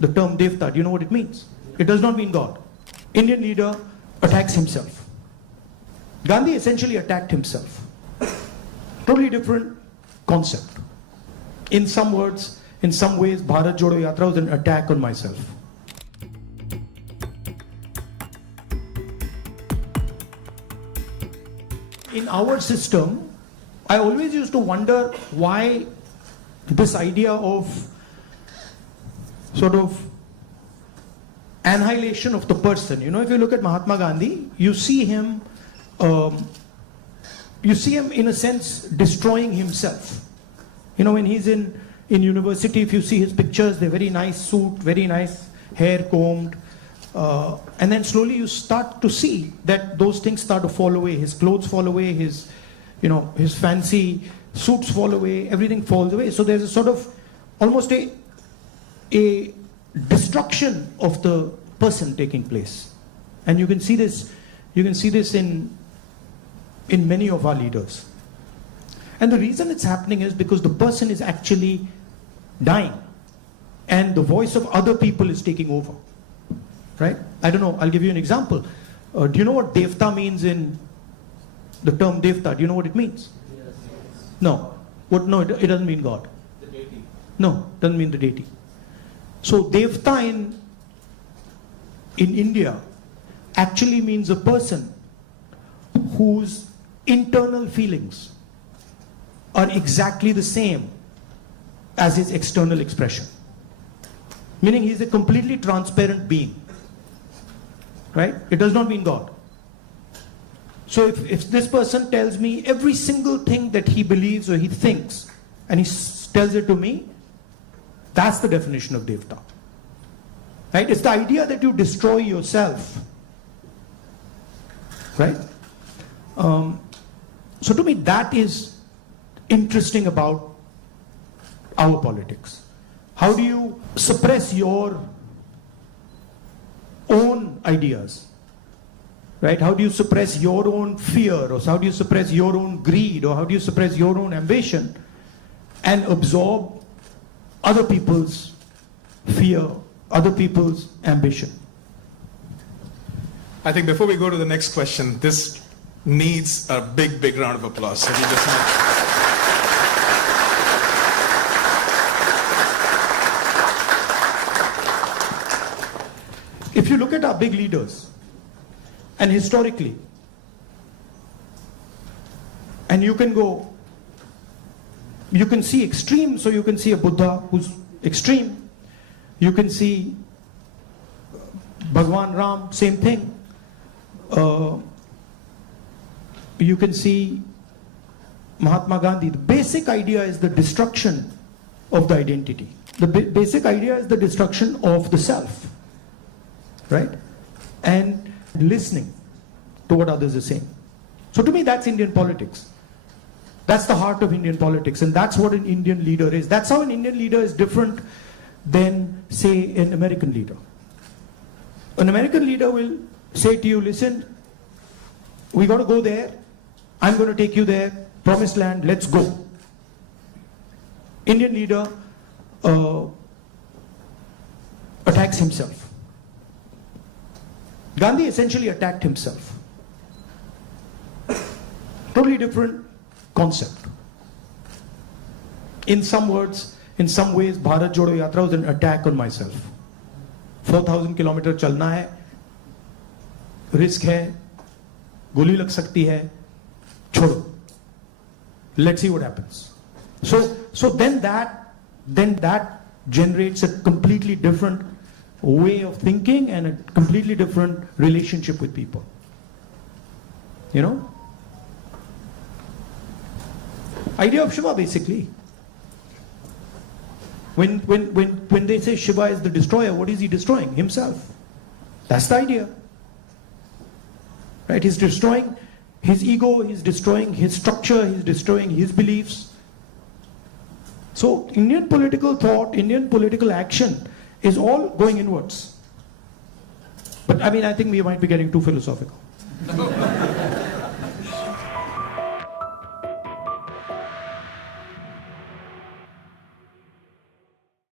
the term Devta, do you know what it means? It does not mean God. Indian leader attacks himself. Gandhi essentially attacked himself. Totally different concept. In some words, in some ways, Bharat Jodo Yatra was an attack on myself. In our system, I always used to wonder why this idea of sort of annihilation of the person. You know, if you look at Mahatma Gandhi, you see him in a sense destroying himself. You know, when he's in university, if you see his pictures, they're very nice suit, very nice hair combed, and then slowly you start to see that those things start to fall away. His clothes fall away, his fancy suits fall away, everything falls away. So there's a sort of almost a destruction of the person taking place, and you can see this in many of our leaders. And the reason it's happening is because the person is actually dying and the voice of other people is taking over, right? I don't know, I'll give you an example. Do you know what Devta means in the term Devta? Do you know what it means? Yes. No. No, it doesn't mean God. The deity. No, it doesn't mean the deity. So Devta in India actually means a person whose internal feelings are exactly the same as his external expression. Meaning he's a completely transparent being. Right? It does not mean God. So if this person tells me every single thing that he believes or he thinks, and he tells it to me, that's the definition of Devta. Right? It's the idea that you destroy yourself. Right? So to me, that is interesting about our politics. How do you suppress your own ideas? Right? How do you suppress your own fear, or how do you suppress your own greed, or how do you suppress your own ambition and absorb other people's fear, other people's ambition? I think before we go to the next question, this needs a big, big round of applause. So we just If you look at our big leaders, and historically, and you can see extreme, so you can see a Buddha who's extreme, you can see Bhagwan Ram, same thing, you can see Mahatma Gandhi. The basic idea is the destruction of the identity. The basic idea is the destruction of the self, right? And listening to what others are saying. So to me, that's Indian politics. That's the heart of Indian politics, and that's what an Indian leader is. That's how an Indian leader is different than, say, an American leader. An American leader will say to you, listen, we got to go there, I'm going to take you there, promised land, let's go. Indian leader attacks himself. Gandhi essentially attacked himself. Totally different concept. In some words, in some ways, Bharat Jodo Yatra was an attack on myself. 4,000 kilometers chalna hai, risk hai, goli lag sakti hai, chodo. Let's see what happens. So then that generates a completely different way of thinking and a completely different relationship with people. You know? Idea of Shiva, basically. When they say Shiva is the destroyer, what is he destroying? Himself. That's the idea. Right? He's destroying his ego, he's destroying his structure, he's destroying his beliefs. So Indian political thought, Indian political action is all going inwards. But I mean, I think we might be getting too philosophical.